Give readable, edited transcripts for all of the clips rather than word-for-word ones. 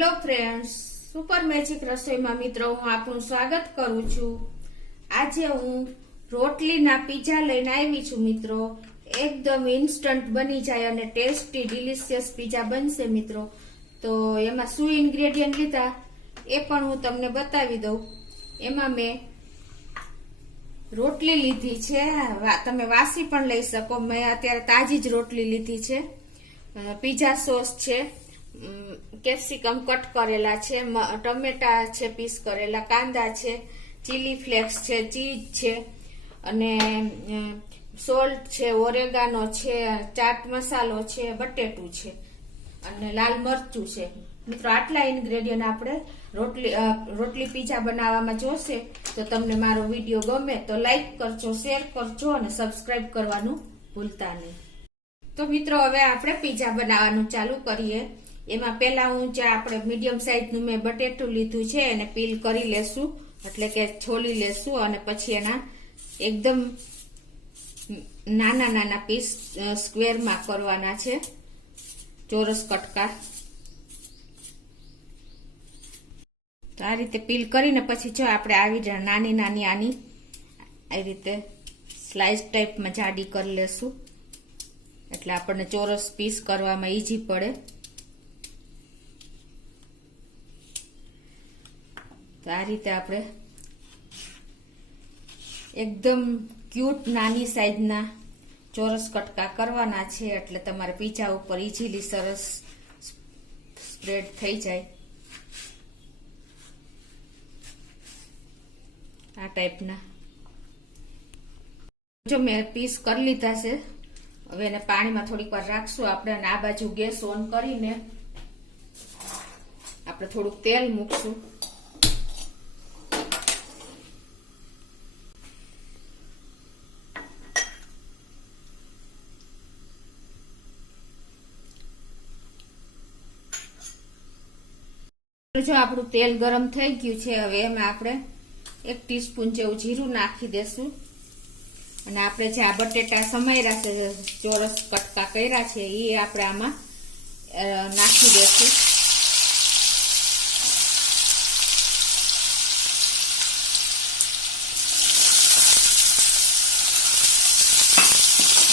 Hello friends, super magic રસોઈમાં મિત્રો હું આપનું સ્વાગત કરું છું। આજે હું રોટલીના પીઝા લઈને આવી છું મિત્રો। એકદમ ઇન્સ્ટન્ટ બની જાય અને ટેસ્ટી ડિલિશિયસ પીઝા બનશે મિત્રો। તો એમાં શું ઇન્ગ્રેડિયન્ટ લીધા એ પણ હું તમને બતાવી દઉં। એમાં મેં રોટલી લીધી છે, તમે વાસી પણ લઈ શકો, મેં અત્યારે તાજી જ રોટલી લીધી છે। પીઝા સોસ છે, કેપ્સિકમ કટ કરેલા છે, ટમેટા છે પીસ કરેલા, કાંદા છે, ચીલી ફ્લેક્સ છે, ચીઝ છે અને સોલ્ટ છે, ઓરેગાનો છે, ચાટ મસાલો છે, બટેટું છે અને લાલ મરચું છે મિત્રો। આટલા ઇન્ગ્રેડિયન્ટ આપણે રોટલી પીઝા બનાવવામાં જોશે। તો તમને મારો વિડીયો ગમે તો લાઈક કરજો, શેર કરજો અને સબસ્ક્રાઇબ કરવાનું ભૂલતા નહીં। તો મિત્રો હવે આપણે પીઝા બનાવવાનું ચાલુ કરીએ। એમાં પહેલા હું જે આપણે મીડિયમ સાઈઝનું મેં બટેટું લીધું છે એને પીલ કરી લેશું, એટલે કે છોલી લેશું અને પછી એના એકદમ નાના નાના પીસ સ્ક્વેરમાં કરવાના છે, ચોરસ કટકા। તો આ રીતે પીલ કરીને પછી જો આપણે આવી નાની નાની આની આ રીતે સ્લાઇસ ટાઈપમાં જાડી કરી લેશું, એટલે આપણને ચોરસ પીસ કરવામાં ઈઝી પડે। તો આ રીતે આપણે એકદમ ક્યુટ નાની સાઈઝના ચોરસ કટકા કરવાના છે, એટલે તમારે પીઝા ઉપર ઈઝીલી સરસ સ્પ્રેડ થઈ જાય। આ ટાઈપના જો મેં પીસ કરી લીધા છે। હવે એને પાણીમાં થોડીક વાર રાખશું આપણે, અને આ બાજુ ગેસ ઓન કરીને આપણે થોડુંક તેલ મૂકશું। જો આપણું તેલ ગરમ થઈ ગયું છે, હવે એમાં આપણે 1 ટીસ્પૂન જેવું જીરું નાખી દેશું અને આપણે જે આ બટેટા સમાર્યા છે, ચોરસ કટકા કર્યા છે, એ આપણે આમાં નાખી દેશું।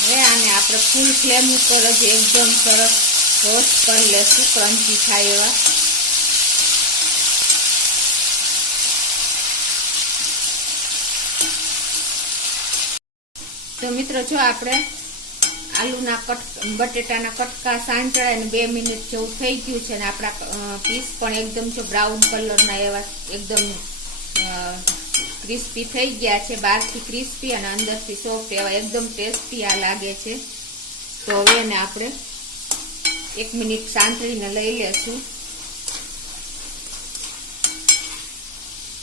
હવે આને આપણે ફૂલ ફ્લેમ ઉપર જ એકદમ સરસ રોસ્ટ કરી લેશું, ક્રન્ચી થાય એવા। તો મિત્રો જો આપણે બટેટાના કટકા સાંચળાને 2 મિનિટ જેવું થઈ ગયું છે, અને આપણા પીસ પણ એકદમ જો બ્રાઉન કલરના એવા એકદમ ક્રિસ્પી થઈ ગયા છે, બહારથી ક્રિસ્પી અને અંદરથી સોફ્ટ એવા એકદમ ટેસ્ટી આ લાગે છે। તો હવે એને આપણે 1 મિનિટ સાંતળીને લઈ લેશું।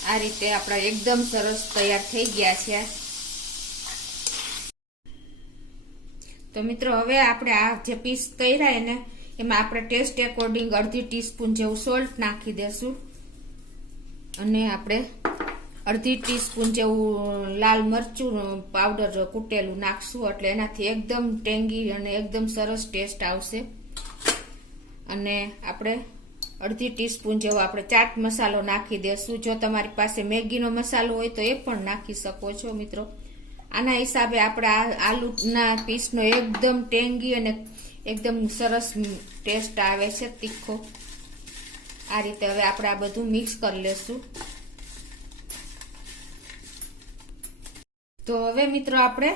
આ રીતે આપણા એકદમ સરસ તૈયાર થઈ ગયા છે। તો મિત્રો હવે આપણે આ જે પીસ તૈયાર એને એમાં આપણે ટેસ્ટ એકોર્ડિંગ 1/2 ટીસ્પૂન જેવું સોલ્ટ નાખી દેશું, અને આપણે 1/2 ટીસ્પૂન જેવું લાલ મરચું પાવડર કૂટેલું નાખશું, એટલે એનાથી એકદમ ટેંગી અને એકદમ સરસ ટેસ્ટ આવશે। અને આપણે 1/2 ટીસ્પૂન જેવો આપણે ચાટ મસાલો નાખી દેશું। જો તમારી પાસે મેગીનો મસાલો હોય તો એ પણ નાખી શકો છો મિત્રો। આના હિસાબે આપણા આલુના પીસનો એકદમ ટેંગી અને એકદમ સરસ ટેસ્ટ આવે છે, તીખો। આ રીતે હવે આપણે આ બધું મિક્સ કરી લેશું। તો હવે મિત્રો આપણે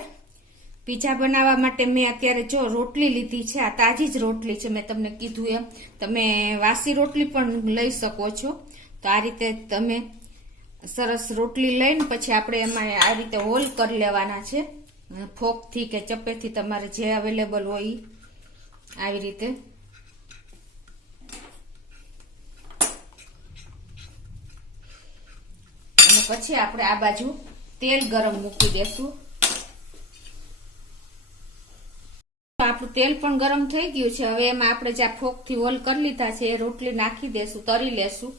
પીઝા બનાવવા માટે મેં અત્યારે જો રોટલી લીધી છે, આ તાજી જ રોટલી છે, મેં તમને કીધું એમ તમે વાસી રોટલી પણ લઈ શકો છો। તો આ રીતે તમે સરસ રોટલી લઈને પછી આપણે એમાં આ રીતે હોલ કરી લેવાના છે, ફોકથી કે ચપ્પેથી તમારે જે અવેલેબલ હોય આવી રીતે। અને પછી આપણે આ બાજુ તેલ ગરમ મૂકી દેશું। આપણું તેલ પણ ગરમ થઈ ગયું છે, હવે એમાં આપણે જે ફોકથી હોલ કરી લીધા છે એ રોટલી નાખી દેશું, તરી લેશું।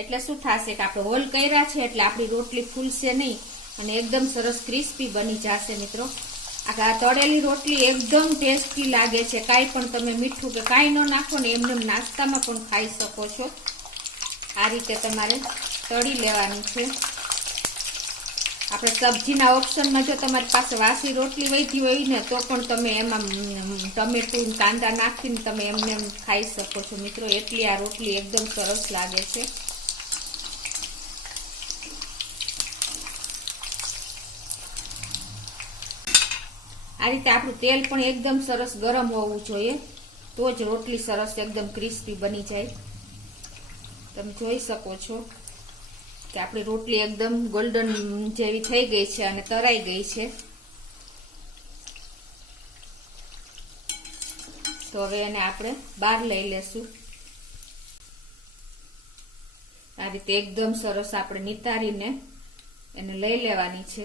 એટલે શું થશે કે આપણે હોલ કર્યા છે એટલે આપણી રોટલી ફૂલશે નહીં અને એકદમ સરસ ક્રિસ્પી બની જશે મિત્રો। આ તળેલી રોટલી એકદમ ટેસ્ટી લાગે છે, કાંઈ પણ તમે મીઠું કે કાંઈ ન નાખો ને એમને નાસ્તામાં પણ ખાઈ શકો છો। આ રીતે તમારે તળી લેવાની છે. આપણે સબ્જીના ઓપ્શનમાં જો તમારી પાસે વાસી રોટલી વધી હોય ને તો પણ તમે એમાં ટમેટું કાંદા નાખીને તમે એમને એમ ખાઈ શકો છો મિત્રો. એટલી આ રોટલી એકદમ સરસ લાગે છે. આ રીતે આપણું તેલ પણ એકદમ સરસ ગરમ હોવું જોઈએ, તો જ રોટલી સરસ એકદમ ક્રિસ્પી બની જાય. તમે જોઈ શકો છો કે આપણી રોટલી એકદમ ગોલ્ડન જેવી થઈ ગઈ છે અને તરાઈ ગઈ છે. તો હવે એને આપણે બહાર લઈ લેશું. આ રીતે એકદમ સરસ આપણે નિતારીને એને લઈ લેવાની છે.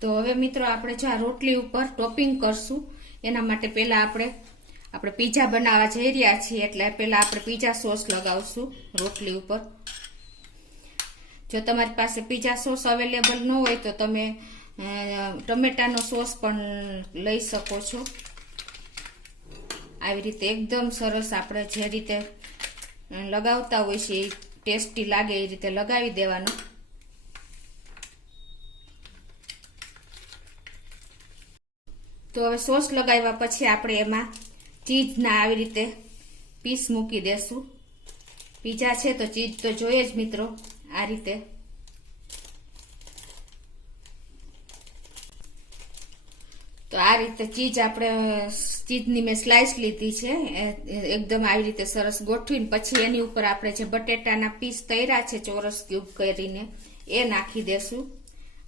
તો હવે મિત્રો આપણે જો આ રોટલી ઉપર ટોપિંગ કરશું એના માટે પહેલા આપણે પીઝા બનાવવા જઈ રહ્યા છીએ, એટલે પહેલા આપણે પીઝા સોસ લગાવશું રોટલી ઉપર. જો તમારી પાસે પીઝા સોસ અવેલેબલ ન હોય તો તમે ટમેટાનો સોસ પણ લઈ શકો છો. આવી રીતે એકદમ સરસ આપણે જે રીતે લગાવતા હોય છે એ ટેસ્ટી લાગે એ રીતે લગાવી દેવાનો. તો હવે સોસ લગાવ્યા પછી આપણે એમાં ચીઝના આવી રીતે પીસ મૂકી દેશું. પીઝા છે તો ચીઝ તો જોઈએ જ મિત્રો. આ રીતે તો આ રીતે ચીઝની મેં સ્લાઇસ લીધી છે, એકદમ આવી રીતે સરસ ગોઠવીને પછી એની ઉપર આપણે જે બટેટાના પીસ તળ્યા છે ચોરસ ક્યુબ કરીને એ નાખી દેશું.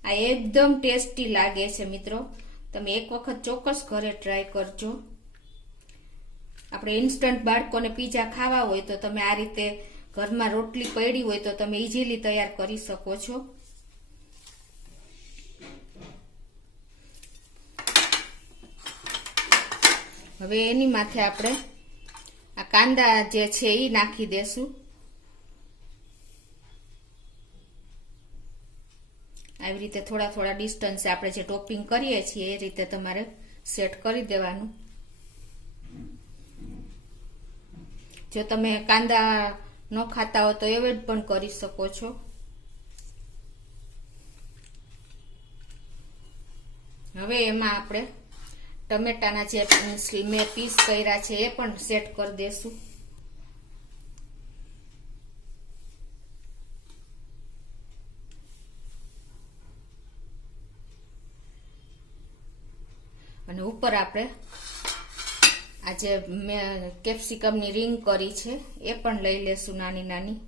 આ એકદમ ટેસ્ટી લાગે છે મિત્રો. તમે એક વખત ચોક્કસ ઘરે ટ્રાય કરજો. આપણે ઇન્સ્ટન્ટ બાળકોને પીઝા ખાવા હોય તો તમે આ રીતે ઘરમાં રોટલી પડી હોય તો તમે ઇઝીલી તૈયાર કરી શકો છો. હવે એની માથે આપણે આ કાંદા જે છે એ નાખી દેશું. આવી રીતે થોડા થોડા ડિસ્ટન્સે આપણે જે ટોપિંગ કરીએ છીએ એ રીતે તમારે સેટ કરી દેવાનું. જો તમે કાંદા ન ખાતા હો તો એવોઇડ પણ કરી શકો છો. હવે એમાં આપણે ટમેટાના જે મેં પીસ કર્યા છે એ પણ સેટ કરી દેશું. અને ઉપર આપણે આ જે મેં કેપ્સિકમની રિંગ કરી છે એ પણ લઈ લેશું નાની નાની.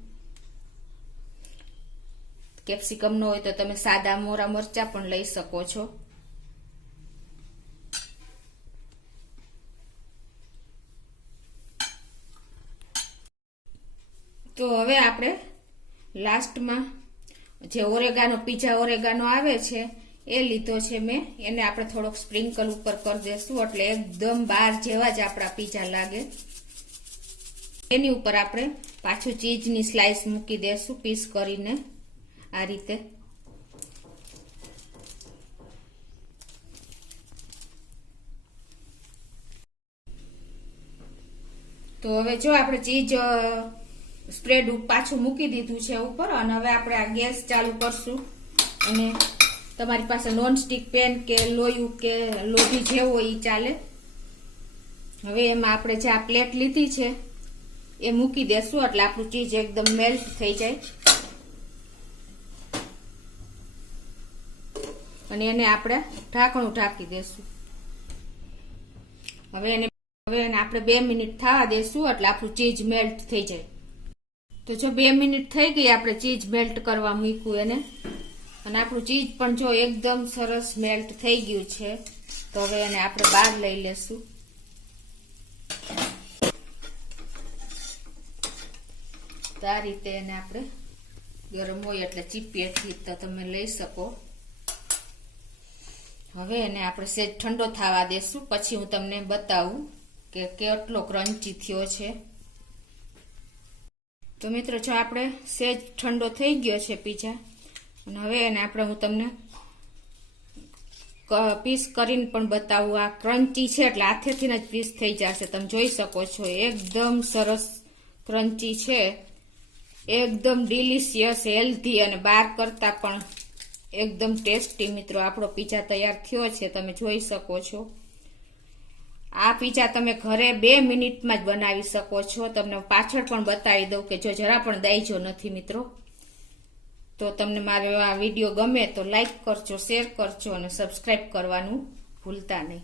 કેપ્સિકમ ન હોય તો તમે સાદા મોરા મરચા પણ લઈ શકો છો. તો હવે આપણે લાસ્ટમાં જે ઓરેગાનો પીઝા ઓરેગાનો આવે છે એ લીધો છે મેં, એને આપણે થોડોક સ્પ્રિંકલ ઉપર કરી દેશું એટલે એકદમ બહાર જેવા જ આપણા પીઝા લાગે. એની ઉપર આપણે પાછું ચીઝની સ્લાઇસ મૂકી દેશું પીસ કરીને આ રીતે. તો હવે જો આપણે ચીઝ સ્પ્રેડ પાછું મૂકી દીધું છે ઉપર, અને હવે આપણે આ ગેસ ચાલુ કરશું. અને તમારી પાસે નોનસ્ટિક પેન કે લોયું કે લોઢી જેવો એ ચાલે. હવે એમાં આપણે જે આ પ્લેટ લીધી છે એ મૂકી દેશું એટલે આપણું ચીઝ એકદમ મેલ્ટ થઈ જાય. અને એને આપણે ઢાંકણું ઢાંકી દેશું. હવે એને આપણે 2 મિનિટ થવા દેશું એટલે આપણું ચીઝ મેલ્ટ થઈ જાય. તો જો 2 મિનિટ થઈ ગઈ આપણે ચીઝ મેલ્ટ કરવા મૂક્યું એને, અને આપણું ચીઝ પણ જો એકદમ સરસ મેલ્ટ થઈ ગયું છે. તો હવે એને આપણે બહાર લઈ લેશું. તો આ રીતે એને આપણે ગરમ હોય એટલે ચીપીએથી તો તમે લઈ શકો. હવે એને આપણે સેજ ઠંડો થવા દેશું, પછી હું તમને બતાવું કે કેટલો ક્રન્ચી થયો છે. તો મિત્રો જો આપણે સેજ ઠંડો થઈ ગયો છે પીઝા, અને હવે એને હું તમને પીસ કરીને પણ બતાવું. આ ક્રન્ચી છે એટલે હાથેથી જ પીસ થઈ જશે. તમે જોઈ શકો છો એકદમ સરસ ક્રન્ચી છે, એકદમ ડિલિશિયસ, હેલ્ધી અને બહાર કરતા પણ એકદમ ટેસ્ટી. મિત્રો આપણો પીઝા તૈયાર થયો છે, તમે જોઈ શકો છો. આ પીઝા તમે ઘરે 2 મિનિટમાં જ બનાવી શકો છો. તમને પાછળ પણ બતાવી દઉં કે જો જરા પણ દાઈજો નથી મિત્રો. તો તમને મારો આ વિડીયો ગમે તો લાઈક કરજો, શેર કરજો અને સબસ્ક્રાઈબ કરવાનું ભૂલતા નહીં.